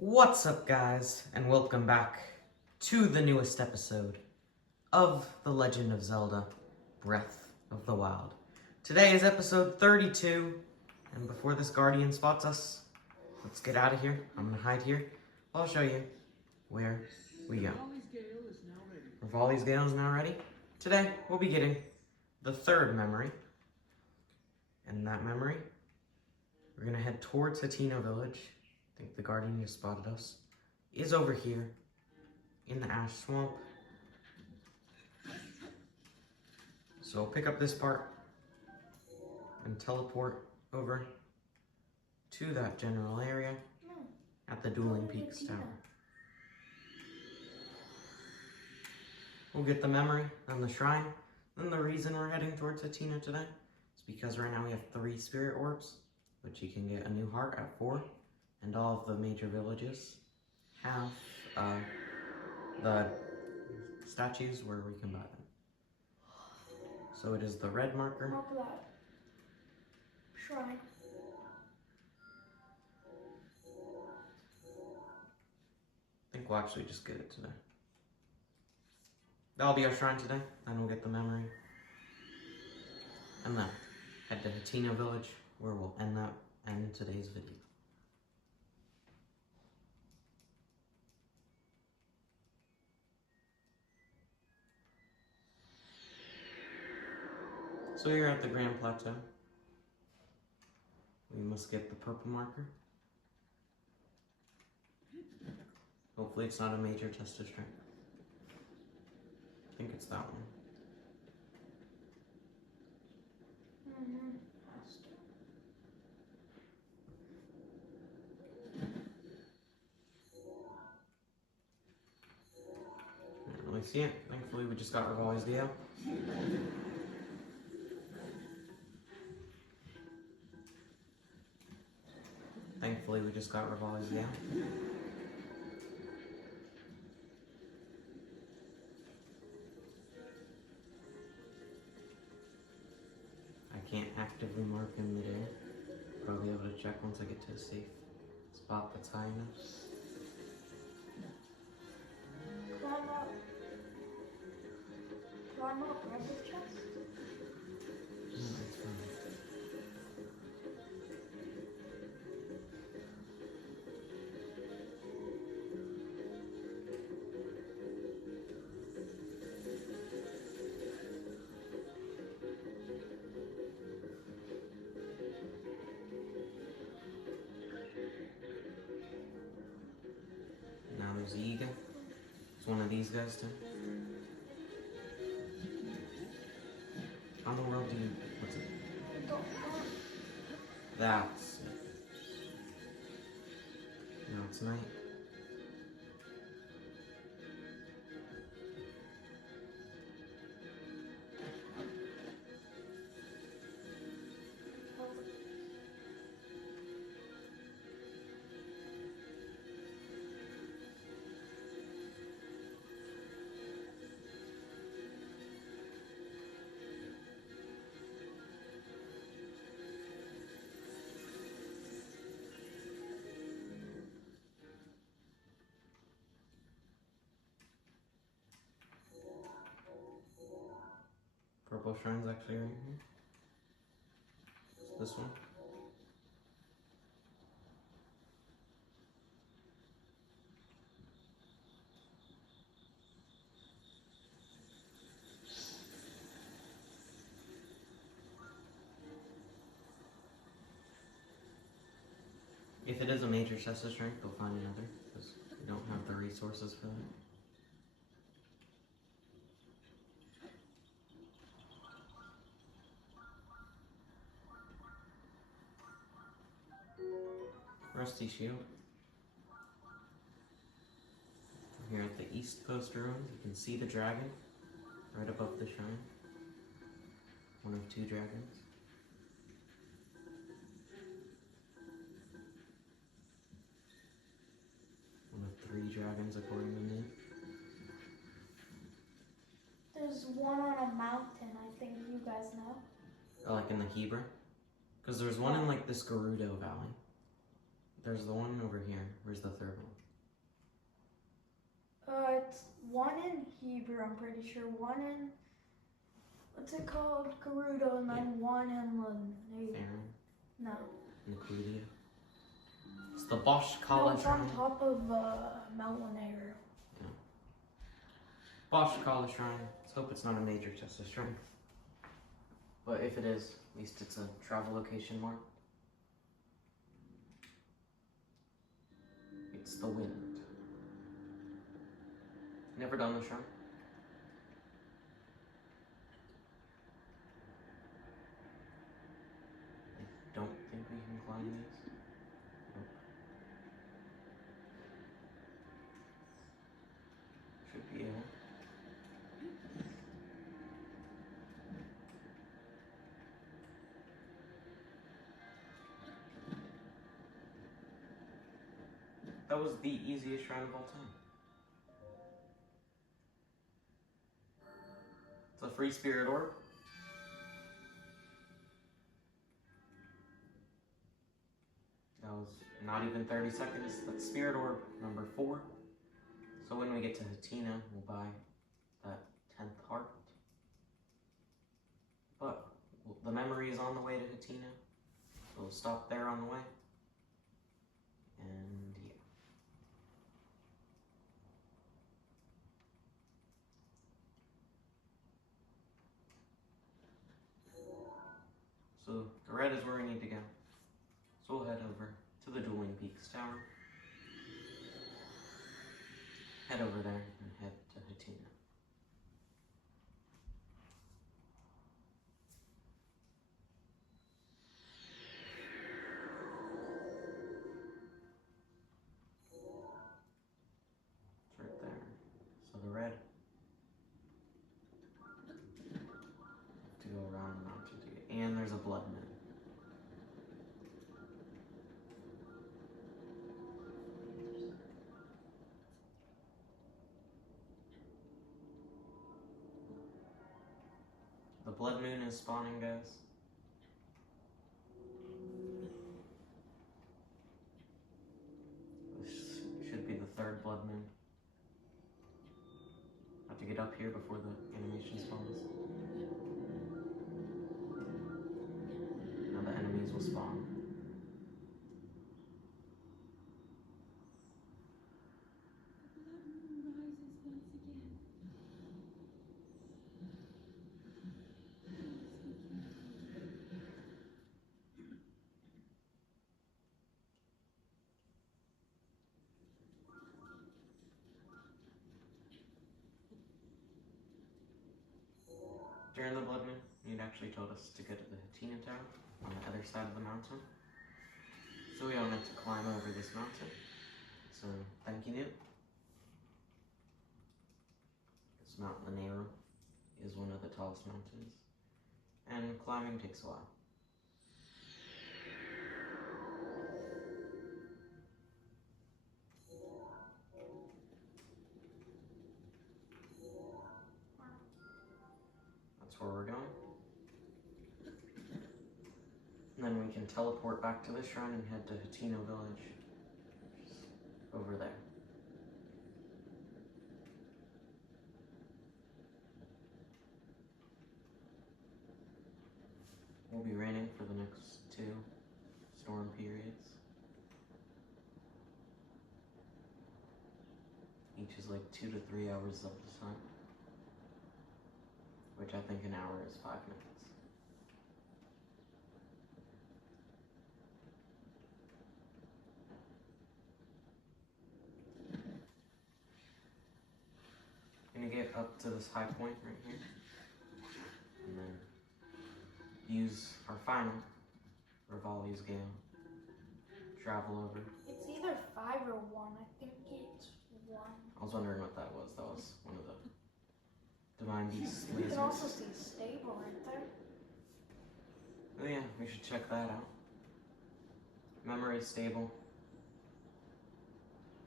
What's up, guys, and welcome back to the newest episode of The Legend of Zelda Breath of the Wild. Today is episode 32, and before this guardian spots us, let's get out of here. I'm gonna hide here. I'll show you where we go. Rivali's Gale is now ready. Today, we'll be getting the third memory, and that memory, we're gonna head towards Hateno Village. I think the guardian just spotted us, is over here in the ash swamp. So pick up this part and teleport over to that general area at the Dueling Peaks Tower. We'll get the memory and the shrine. And the reason we're heading towards Hateno today is because right now we have 3 spirit orbs, which you can get a new heart at 4. And all of the major villages have the statues where we can buy them. So it is the red marker. Mark that shrine. I think we'll actually just get it today. That'll be our shrine today. Then we'll get the memory. And then head to Hateno Village, where we'll end today's video. So you're at the Grand Plateau. We must get the purple marker. Hopefully it's not a major test of strength. I think it's that one. Can't really see it. Thankfully we just got Rivali's Gale. Thankfully, we just got Rivali's Gale. I can't actively mark in the day, but I'll be able to check once I get to a safe spot that's high enough. Climb up, grab this chest. Now there's Yiga. It's one of these guys too. How in the world do you... what's it? That's it. Now it's night. Purple shrine's actually right here. It's this one. If it is a major test of strength, they'll find another, because we don't have the resources for that. Rusty shield. Here at the East Post ruins, you can see the dragon right above the shrine. One of 2 dragons. One of 3 dragons according to me. There's one on a mountain, I think you guys know. Oh, like in the Hebra? Because there's one in like this Gerudo Valley. There's the one over here. Where's the third one? It's one in Hebrew, I'm pretty sure. One in, what's it called? Gerudo, and then one in Lanetia. Aaron, No. Nicodia. It's the Bosch No, Kala it's on Shrine. top of Mount Laneiro. Bosch Kala Shrine. Let's hope it's not a major Justice Shrine. But if it is, at least it's a travel location mark. It's the wind. Never done the shrine? I don't think we can climb these. Nope. Should be able. That was the easiest shrine of all time. It's a free spirit orb. That was not even 30 seconds. That's spirit orb number 4. So when we get to Hatina, we'll buy that 10th heart. But the memory is on the way to Hatina, so we'll stop there on the way. And yeah. So the red is where we need to go. So we'll head over to the Dueling Peaks Tower. Head over there and head to Hatina. It's right there. So the red. Have to go around the mountain to get. And there's a blood moon. The blood moon is spawning, guys. This should be the 3rd blood moon. Have to get up here before the animation spawns. Now the enemies will spawn. During the blood moon, you'd actually told us to go to the Hatina Tower on the other side of the mountain. So we all meant to climb over this mountain. So thank you, Newt. This Mount Laneiro is one of the tallest mountains, and climbing takes a while. That's where we're going. And then we can teleport back to the shrine and head to Hatino Village, which is over there. We'll be raining for the next 2 storm periods. Each is like 2 to 3 hours of the sun, which I think an hour is 5 minutes. Gonna get up to this high point right here, and then use our final Rivali's Gale. Travel over. It's either 5 or 1. I think it's 1. I was wondering what that was. That was one of the Divine Beast You can also lasers. see stable right there. Oh yeah, we should check that out. Memory stable.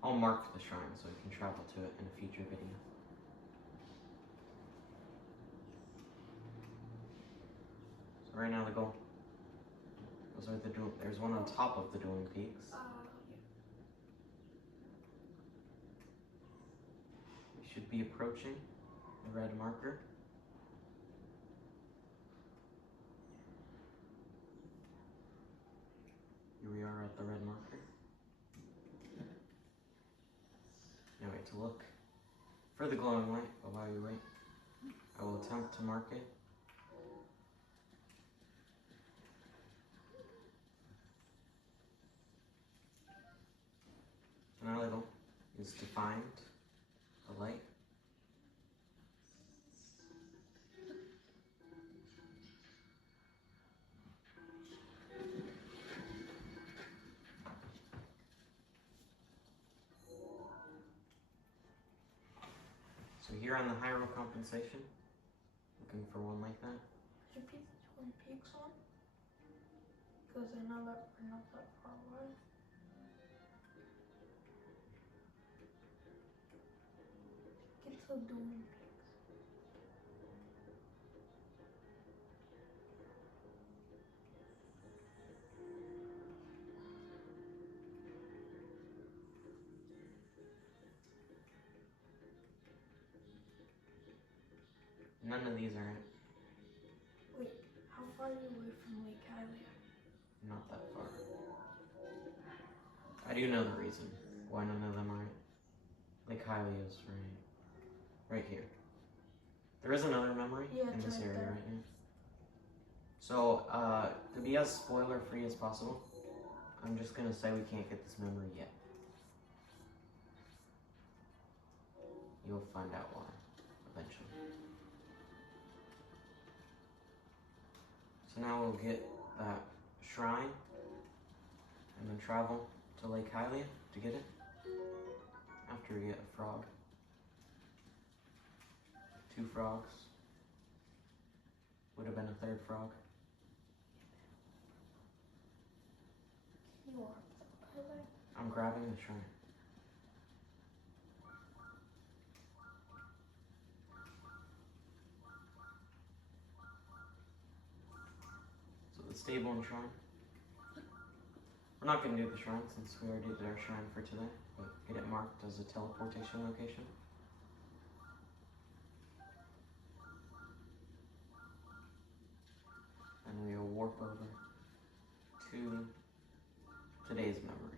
I'll mark the shrine so we can travel to it in a future video. So right now the goal. Those are the there's one on top of the Dueling Peaks. Yeah. should be approaching the red marker. Here we are at the red marker. Now wait to look for the glowing light, but while you wait, I will attempt to mark it. And our goal is to find the light. So here on the high roll compensation, looking for one like that. Could you pick the Twin Peaks one? Because I know that we're not that far away. Get the Twin Peaks. None of these are it. Wait, how far are you away from Lake Hylia? Not that far. I do know the reason why none of them are it. Lake Hylia is right here. There is another memory in this area right here. So, to be as spoiler free as possible, I'm just gonna say we can't get this memory yet. You'll find out why, eventually. So now we'll get that shrine, and then travel to Lake Hylia to get it, after we get a frog. 2 frogs. Would have been a 3rd frog. You are. I'm grabbing the shrine. So the stable and shrine. We're not going to do the shrine since we already did our shrine for today, but get it marked as a teleportation location. And we will warp over to today's memory.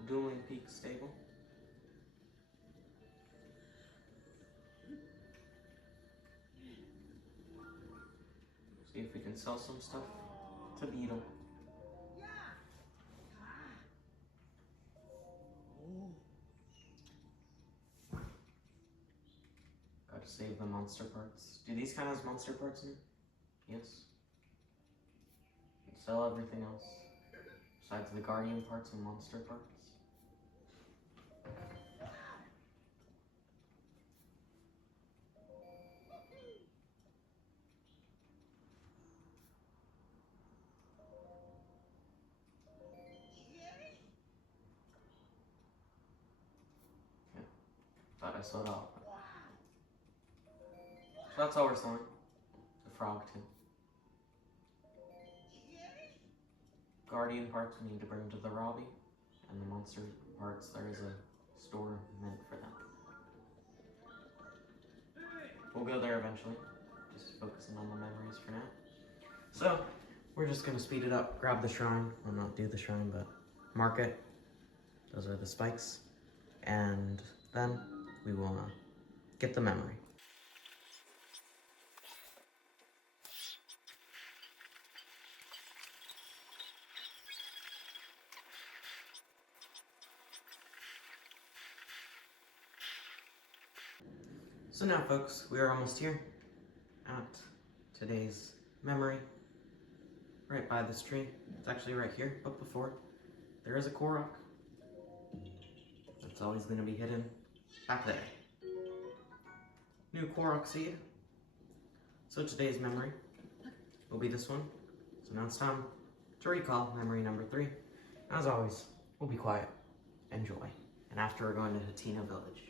The Dueling Peak stable. See if we can sell some stuff to Beetle. Gotta save the monster parts. Do these count as monster parts here? Yes. Sell everything else besides the guardian parts and monster parts. Okay. Thought I sold out. So that's all we're selling. The frog too. Guardian parts we need to bring to the Robbie, and the monster parts there is a store meant for them. We'll go there eventually, just focusing on the memories for now. So, we're just gonna speed it up, grab the shrine, well not do the shrine, but mark it. Those are the spikes. And then we will get the memory. So now folks, we are almost here at today's memory, right by this tree. It's actually right here, but before, there is a Korok. It's always going to be hidden back there. New Korok seed. So today's memory will be this one. So now it's time to recall memory number 3. As always, we'll be quiet, enjoy, and after we're going to Hatina Village.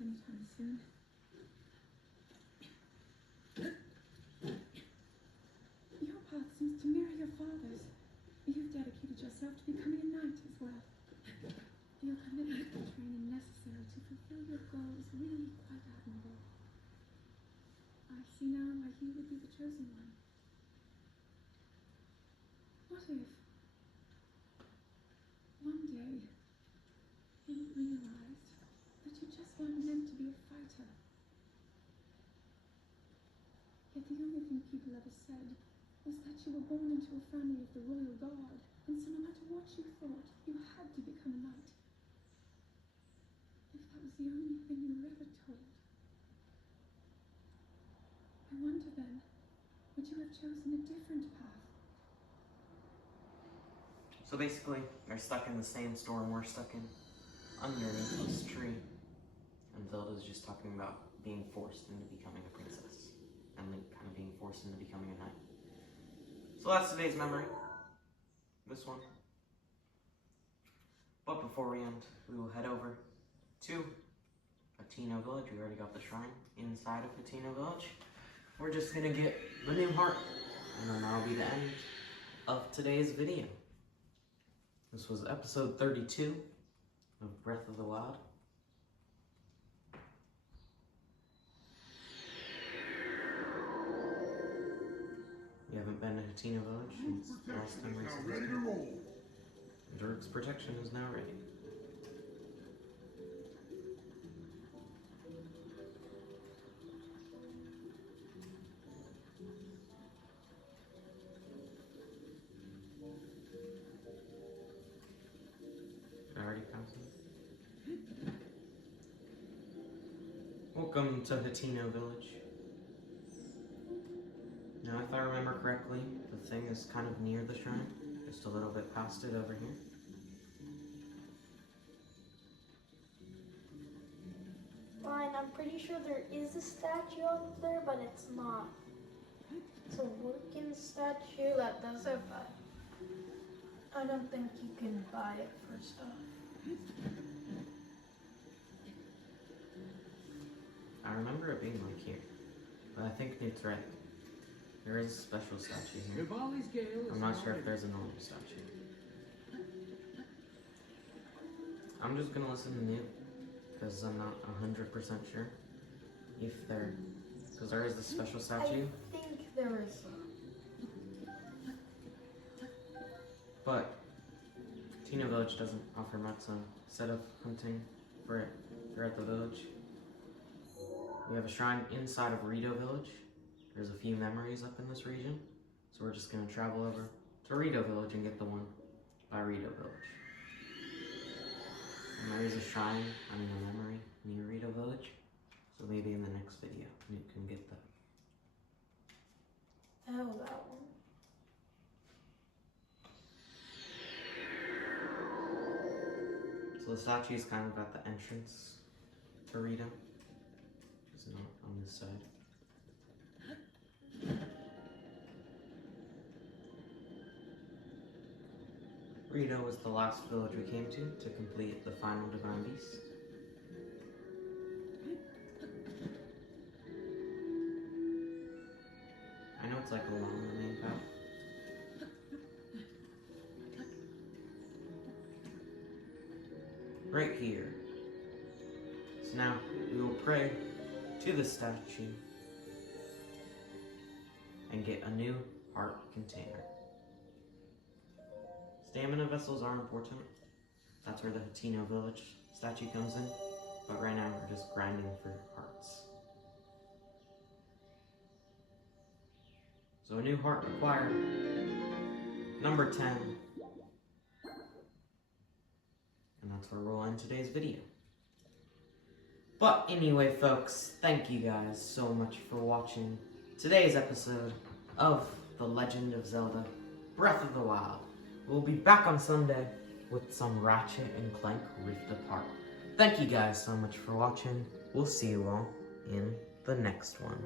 anytime soon. Your path seems to mirror your father's. You've dedicated yourself to becoming a knight as well. Your commitment to the training necessary to fulfill your goal is really quite admirable. I see now why you would be the chosen one. What if one day you realized that you just weren't meant to be a fighter? Yet the only thing people ever said was that you were born into a family of the royal guard, and so no matter what you thought, you had to become a knight. If that was the only thing you were ever told, I wonder then, would you have chosen a different path? So basically, they're stuck in the same storm we're stuck in, underneath this tree. And Zelda's just talking about being forced into becoming a princess. And Link kind of being forced into becoming a knight. So that's today's memory. This one. But before we end, we will head over to Hateno Village. We already got the shrine inside of Hateno Village. We're just gonna get the new heart. And then that'll be the end of today's video. This was episode 32 of Breath of the Wild. You haven't been to Hateno Village since the last time I saw this. Dirk's protection is now ready. Already passing. Welcome to Hateno Village. Now, if I remember correctly, the thing is kind of near the shrine, just a little bit past it over here. Fine, I'm pretty sure there is a statue up there, but it's not. It's a working statue that does it, but I don't think you can buy it for stuff. I remember it being like here, but I think Newt's right. There is a special statue here. I'm not sure if there's a normal statue. I'm just gonna listen to Newt, because I'm not 100% sure if there, because there is a special statue. I think there is. But Hateno Village doesn't offer much, so instead of hunting for it here at the village, we have a shrine inside of Rito Village. There's a few memories up in this region, so we're just going to travel over to Rito Village and get the one by Rito Village. And there is a shrine, a memory near Rito Village, so maybe in the next video you can get that. Oh, that one. So the statue is kind of at the entrance to Rito. It's not on this side. Rito was the last village we came to complete the final Divine Beast. I know it's like along the main path. Right here. So now we will pray to the statue and get a new heart container. Stamina vessels are important. That's where the Hateno Village statue comes in. But right now we're just grinding for hearts. So a new heart required. Number 10. And that's where we'll end today's video. But anyway, folks, thank you guys so much for watching today's episode of The Legend of Zelda Breath of the Wild. We'll be back on Sunday with some Ratchet and Clank Rift Apart. Thank you guys so much for watching. We'll see you all in the next one.